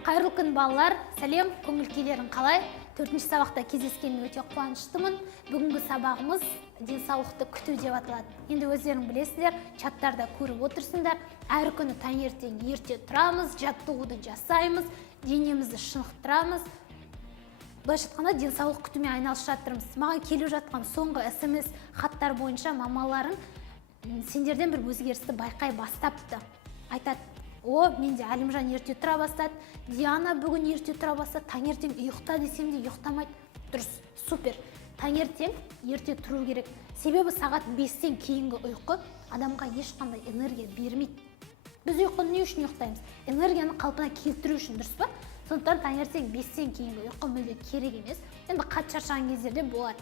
Қайырлы күн балалар, сәлем, көңіл күйлерің қалай? 4-ші сабақта кездескеніме өте қуаныштымын. Бүгінгі сабағымыз денсаулықты күту деп аталады. Енді өздерің білесіздер, чаттарда көріп отырсыңдар. Әр күні таңертең ерте тұрамыз, жаттығуды жасаймыз, денемізді шынықтырамыз. Былайша айтқанда денсаулық күтумен айналысып жатырмыз. Маған келіп жатқан соңғы SMS хаттар бойынша мамаларың сендерден бір өзгерісті байқай бастапты. Айтады: "О, менде Әлімжан ерте тұра бастады, Диана бүгін ерте тұра бастады, таңертең ұйықта десем де ұйықтамайды." Дұрыс, супер. Таңертең ерте тұру керек. Себебі сағат 5-тен кейінгі ұйқы адамға ешқандай энергия бермейді. Біз ұйқыны не үшін ұйықтаймыз? Энергияны қалпына келтіру үшін, дұрыс па? Сондықтан таңертең 5-тен кейінгі ұйқы мүлде керек емес. Енді қатты шаршаған кездерде болады.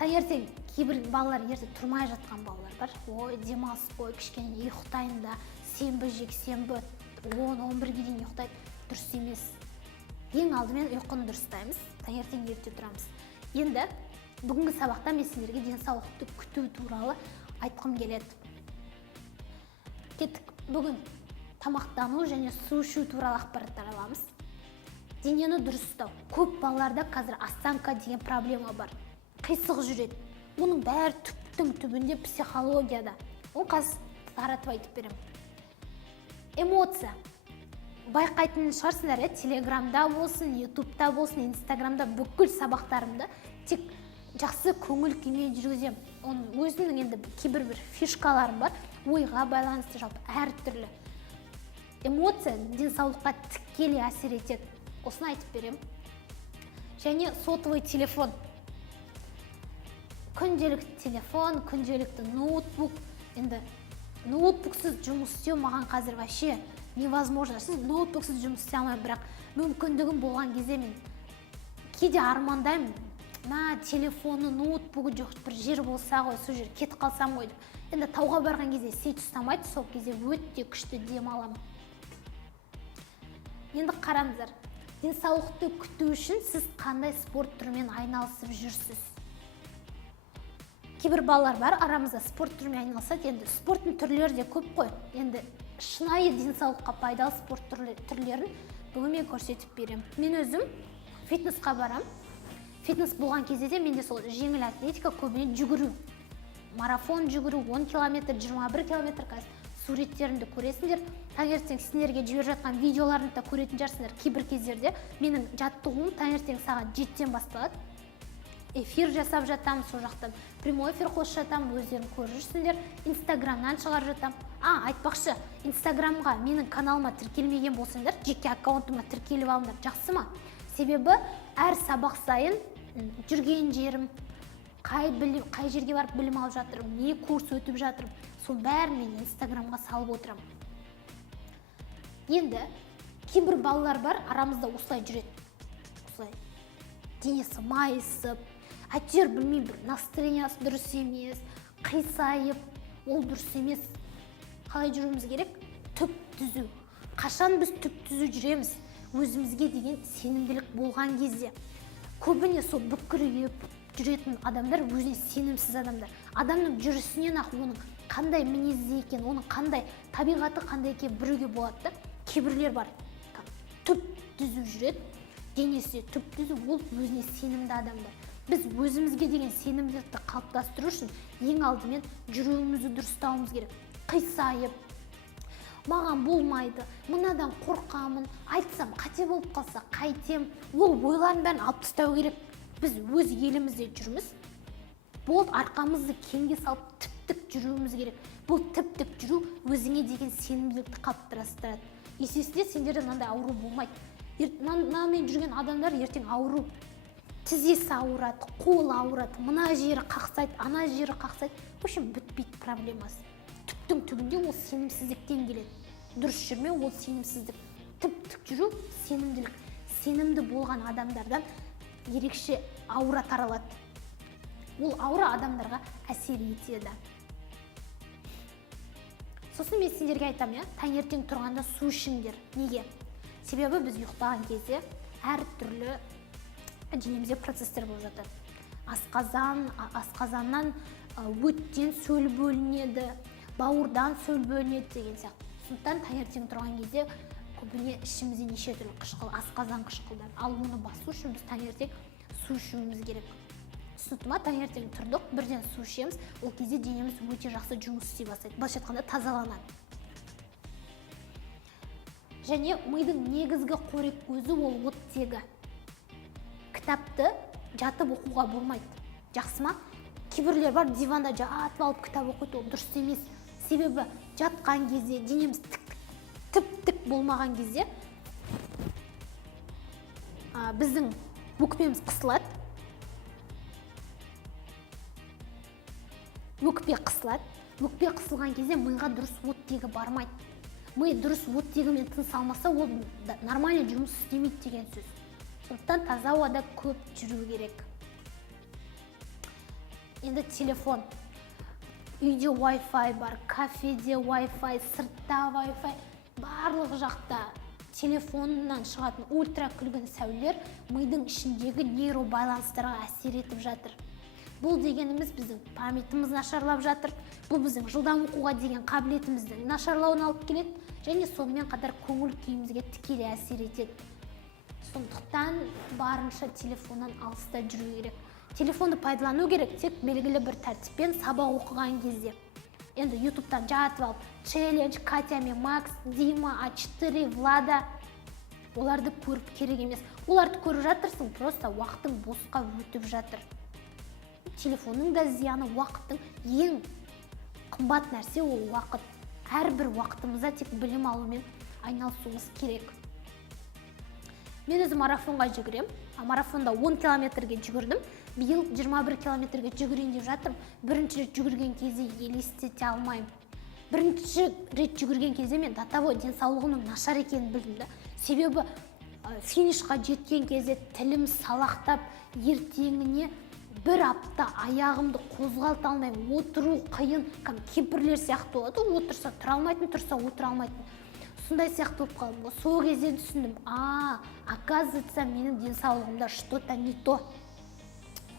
Таңертең кейбір балалар ерте тұрмай жатқан балалар бар. Ой, демалыс қой, кішкене ұйықтайын да, сенбі, жексенбі 10-11-ге дейін ұйықтайды. Дұрыс емес. Ең алдымен ұйқыны дұрыстаймыз, таңертең ерте тұрамыз. Енді бүгінгі сабақта мен сіздерге денсаулықты күту туралы айтқым келеді. Кеттік. Бүгін тамақтану және су ішу туралы ақпараттар аламыз. Денені дұрыс ұстау. Көп балаларда қазір осанка деген проблема бар. Қисық жүреді. Оның бәрі түптің түбінде психологияда. Оны қазір таратып айтып беремін. Эмоция. Байқайтын шығарсыңдар, Телеграмда болсын, Ютубта болсын, Инстаграмда бүкіл сабақтарымда тек жақсы көңіл күймен жүргіземін. Оның өзімнің енді кейбір бір фишкаларым бар. Ойға байланысты жалпы әртүрлі. Эмоция денсаулыққа тікелей әсер етеді. Осыны айтып беремін. Және сотовый телефон. Күнделікті телефон, күнделікті ноутбук. Енді ноутбуксыз жұмыс істеу маған қазір вообще невозможно. Сіз ноутбуксыз жұмыс істей алмай, бірақ мүмкіндігім болған кезде мен кейде армандаймын. Телефоны, ноутбугі жоқ бір жер болса ғой, сол жер кетіп қалсам ғой деп. Енді тауға барған кезде сет ұстамайды, сол кезде өте күшті дем аламын. Енді қараңыздар, денсаулықты күту үшін сіз қандай спорт түрімен айналысып жүрсіз? Кейбір балалар бар, арамызда спорт түрімен айналысады. Енді спорттың түрлері де көп қой. Енді шынайы денсаулыққа пайдалы спорт түрлерін бүгін мен көрсетіп беремін. Мен өзім фитнесқа барам. Фитнес болған кезде де менде сол жеңіл атлетика, көбіне жүгіру. Марафон жүгіру, 10 километр, 21 километр суреттерімді көресіңдер. Таңертең сендерге жіберіп жатқан видеоларымды да көретін жарсыңдар. Кейбір кездерде менің жаттығуым таңертең сағат 7-тен басталады. Эфир жасап жатам, сол жақтан прямой эфир қосып жатам, өздерің көріп жүрсіңдер. Инстаграмнан шығарып жатам. Айтпақшы, Инстаграмға менің каналыма тіркелмеген болсаңдар, жеке аккаунтыма тіркеліп алыңдар. Жақсы ма? Себебі әр сабақ сайын жүрген жерім, қай жерге барып білім алып жатырмын, не курс өтіп жатырмын, сол бәрін мен Инстаграмға салып отырамын. Енді кейбір балалар бар, арамызда осылай жүреді. Осылай денесі майысып, әйтеуір білмеймін, бір настроениясы дұрыс емес, қисайып, ол дұрыс емес. Қалай жүруіміз керек? Түп түзу. Қашан біз түп түзу жүреміз? Өзімізге деген сенімділік болған кезде. Көбіне сол бүкірейіп жүретін адамдар өзіне сенімсіз адамдар. Адамның жүрісінен ақ оның қандай мінезді екен, оның қандай табиғаты қандай екен біреуге болады. Кейбірлер бар, түп түзу жүреді, денесі түп түзу, ол өзіне сенімді адамдар. Біз өзімізге деген сенімділікті қалыптастыру үшін ең алдымен жүруімізді дұрыстауымыз керек. Қисайып, маған болмайды, мынадан қорқамын, айтсам қате болып қалса қайтем, ол ойларын бәрін алып тастау керек. Біз өз елімізде жүрміз. Бұл арқамызды кеңге салып тіп-тік жүруіміз керек. Бұл тіп-тік жүру өзіңе деген сенімділікті қалыптастырады. Есесінде сендерде мынандай ауру болмайды. Мынамен жүрген адамдар ертең ауру. Тізесі ауырады, қолы ауырады, мына жері қақсайды, ана жері қақсайды. В общем, бітпейді проблемасы. Түптің түбінде ол сенімсіздіктен келеді. Дұрыс жүрмеу ол сенімсіздік. Тіп-тік жүру сенімділік. Сенімді болған адамдардан ерекше аура таралады. Ол аура адамдарға әсер етеді. Сосын мен сендерге айтамын, таңертең тұрғанда су ішіңдер. Неге? Себебі біз ұйықтаған кезде әртүрлі денемізде процестер болып жатады. Асқазаннан өттен сөл бөлінеді, бауырдан сөл бөлінеді деген сияқты. Сондықтан таңертең тұрған кезде көбіне ішімізде неше түрлі қышқыл, асқазан қышқылдар. Ал оны басу үшін біз таңертең су ішуіміз керек. Түсінді ма? Таңертең тұрдық, бірден су ішеміз, ол кезде денеміз өте жақсы жұмыс істей бастайды. Былайша айтқанда тазаланады. Және мидың негізгі қорек көзі ол оттегі. Кітапты жатып оқуға болмайды. Жақсы ма? Кейбіреулер бар, диванда жатып алып кітап оқиды, ол дұрыс емес. Себебі жатқан кезде денеміз тіп-тік болмаған кезде біздің өкпеміз қысылады. Өкпе қысылған кезде миға дұрыс оттегі бармайды. Ми дұрыс оттегімен тыныс алмаса, ол нормально жұмыс істемейді деген сөз. Сондықтан таза ауада көп жүру керек. Енді телефон. Үйде Wi-Fi бар, кафеде Wi-Fi, сыртта Wi-Fi, барлық жақта телефоннан шығатын ультракүлгін сәулелер мидың ішіндегі нейробайланыстарға әсер етіп жатыр. Бұл дегеніміз біздің памятымыз нашарлап жатыр. Бұл біздің жылдам оқуға деген қабілетіміздің нашарлауына алып келеді, және сонымен қатар көңіл күйімізге тікелей әсер етеді. Сондықтан барынша телефоннан алыста жүру керек. Телефонды пайдалану керек тек белгілі бір тәртіппен сабақ оқыған кезде. Енді ютубтан жатып алып, челлендж, Катя мен Макс, Дима, А4, Влада, оларды көріп керек емес. Оларды көріп жатырсың, просто уақытың босқа өтіп жатыр. Телефонның да зияны, уақыттың ең қымбат нәрсе ол уақыт. Әрбір уақытымызда тек білім алумен айналысуымыз керек. Мен өзі марафонға жүгірем. Марафонда 10 километрге жүгірдім. Биыл 21 километрге жүгірейін деп жатырмын. Бірінші рет жүгірген кезде елестете алмаймын. Бірінші рет жүгірген кезде мен татавой денсаулығымның нашар екенін білдім. Себебі финишқа жеткен кезде тілім салақтап, ертеңіне бір апта аяғымды қозғалта алмаймын, отыру қиын, кемпірлер сияқты болады, отырса тұра алмайтын, тұрса отыра алмайтын. Сондай сияқты болып қалдым. Сол кезде түсіндім, оказывается, менің денсаулығымда что-то не то.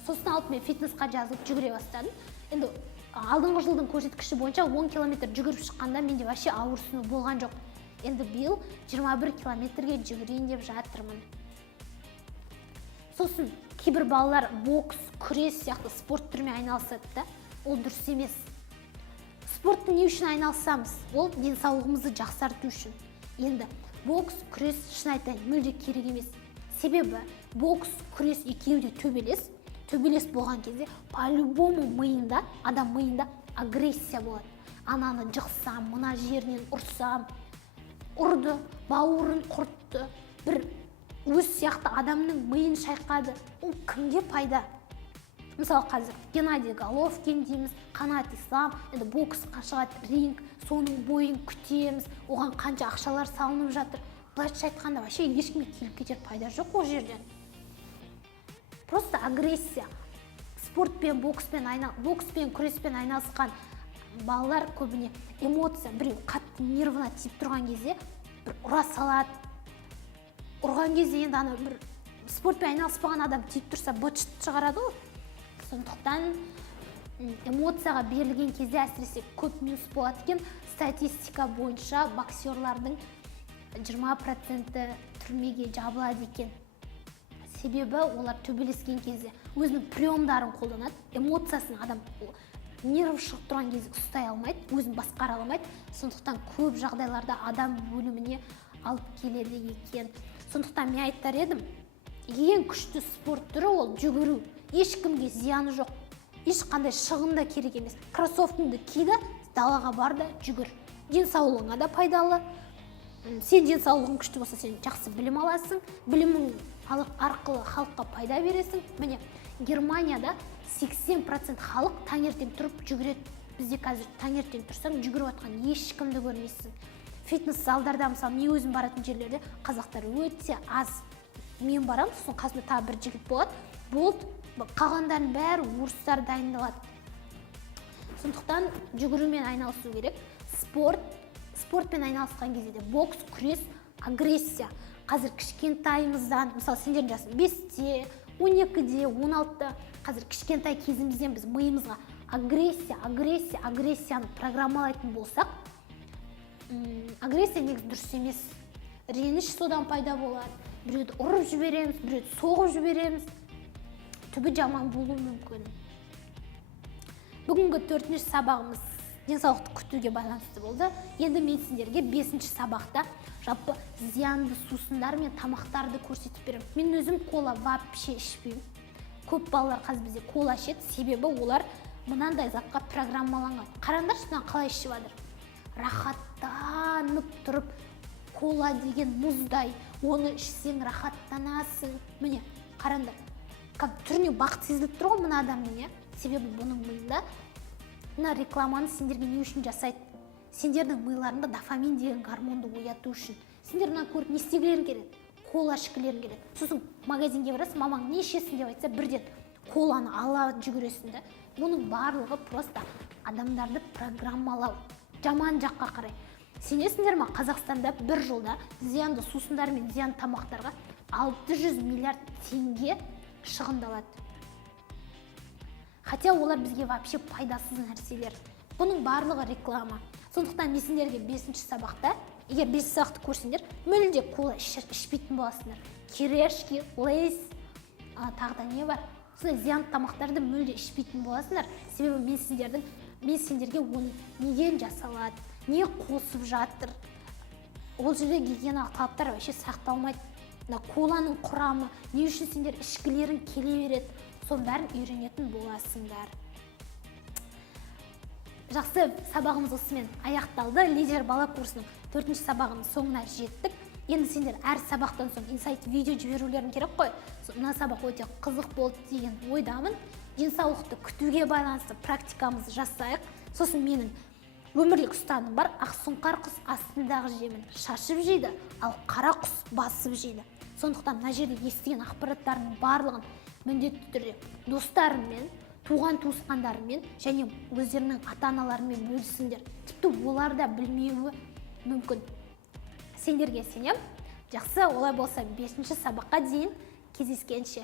Сосын алып мен фитнесқа жазылып жүгіре бастадым. Енді алдыңғы жылдың көрсеткіші бойынша 10 километр жүгіріп шыққанда менде вообще ауырсыну болған жоқ. Енді биыл 21 километрге жүгірейін деп жатырмын. Сосын кейбір балалар бокс, күрес сияқты спорт түрімен айналысады да, ол дұрыс емес. Спортты не үшін айналысамыз? Ол денсаулығымызды жақсарту үшін. Енді бокс, күрес шын айтайын мүлде керек емес. Себебі бокс, күрес екеуі де төбелес болған кезде по-любому миында, адам миында агрессия болады. Ананы жықсам, мына жерінен ұрсам, ұрды, бауырын құртты, бір өз сияқты адамның миын шайқады. Ол кімге пайда? Мысалы қазір Геннадий Головкин дейміз, Қанат Ислам, енді боксқа шығады ринг, соның бойын күтеміз, оған қанша ақшалар салынып жатыр. Былайша айтқанда вообще ешкімге келіп кетер пайда жоқ ол жерден. Просто агрессия. Спортпен, бокспен, күреспен айналысқан балалар көбіне эмоция, біреу қатты нервына тиіп тұрған кезде бір ұра салады. Ұрған кезде енді ана бір спортпен айналыспаған адам тиіп тұрса быт-шыт шығарады ғой. Сондықтан эмоцияға берілген кезде әсіресе көп минус болады екен. Статистика бойынша боксерлардың 20% түрмеге жабылады екен. Себебі олар төбелескен кезде өзінің приемдарын қолданады, эмоциясын адам нерв шығып тұрған кезде ұстай алмайды, өзін басқара алмайды. Сондықтан көп жағдайларда адам өліміне алып келеді екен. Сондықтан мен айтар едім, ең күшті спорт түрі ол жүгіру. Ешкімге зияны жоқ, ешқандай шығын да керек емес. Кроссовкыңды киді, далаға бар да жүгір. Денсаулығыңа да пайдалы. Сен денсаулығың күшті болса, сен жақсы білім аласың, білімің арқылы халыққа пайда бересің. Міне, Германияда 80% халық таңертең тұрып жүгіреді. Бізде қазір таңертең тұрсаң, жүгіріп атқан ешкімді көрмейсің. Фитнес залдарда, мысалы, мен өзім баратын жерлерде қазақтар өте аз. Мен барам, сосын қасында тағы бір жігіт болады. Болды, қалғандардың бәрі орыстар дайындалады. Сондықтан жүгірумен айналысу керек. Спортпен айналысқан кезде де бокс, күрес, агрессия. Қазір кішкентайымыздан, мысалы, сендердің жасың 5-те, 12-де, 16-да, қазір кішкентай кезімізден біз миымызға агрессияны программалайтын болсақ, агрессия негізі дұрыс емес. реніш содан пайда болады. Біреуді ұрып жібереміз, біреуді соғып жібереміз. Түбі жаман болуы мүмкін. Бүгінгі 4-ші сабағымыз денсаулықты күтуге байланысты болды. Енді мен сіздерге 5-ші сабақта жалпы зиянды сусындар мен тамақтарды көрсетіп беремін. Мен өзім кола вообще ішпеймін. Көп балалар қазір бізде кола ішеді, себебі олар мынандай затқа программаланған. Қараңдаршы, мына қалай ішіп жатыр. Рахаттанып тұрып, кола деген мұздай, оны ішсең рахаттанасың. Міне, қараңдар. Түріне бақыт сезіліп тұр ғой мына адамның, себебі бұның миында мына рекламаны сендерге не үшін жасайды? Сендердің миларында дофамин деген гормонды ояту үшін. Сендер мына көріп не істегілерің келеді? Кола ішкілерің келеді. Сосын магазинге барасың, мамаң не ішесің деп айтса, бірден коланы ала жүгіресің да. Бұның барлығы просто адамдарды программалау, жаман жаққа қарай. Сенесіңдер ме, Қазақстанда бір жылда зиянды сусындар мен зиянды тамақтарға 600 миллиард теңге шығындалады. Хотя олар бізге вообще пайдасыз нәрселер. Бұның барлығы реклама. Сондықтан мен сендерге 5-ші сабақта, егер 5 сабақты көрсеңдер, мүлде кола ішпейтін боласыңдар. Кирешки, лейс, тағда не бар? Сондай зиянды тамақтарды мүлде ішпейтін боласыңдар. Себебі мен сендерге оны неден жасалады, не қосып жатыр. Ол жерде гигиеналық талаптар вообще сақталмайды. Коланың құрамы, не үшін сендер ішкілерің келе береді, соның бәрін үйренетін боласыңдар. Жақсы, сабағымыз осымен аяқталды. Лидер бала курсының 4-ші сабағының соңына жеттік. Енді сендер әр сабақтан соң инсайт видео жіберулерің керек қой. Мына сабақ өте қызық болды деген ойдамын. Денсаулықты күтуге байланысты практикамызды жасайық. Сосын менің өмірлік ұстаным бар. Ақсұңқар құс астындағы жемін шашып жейді, ал қара құс басып жейді. Сондықтан мына жерде естіген ақпараттардың барлығын міндетті түрде достарымен, туған-туысқандарымен және өздерінің ата-аналарымен бөлісіңдер. Тіпті олар да білмеуі мүмкін. Сендерге сенем. Жақсы, олай болса 5-ші сабаққа дейін кездескенше.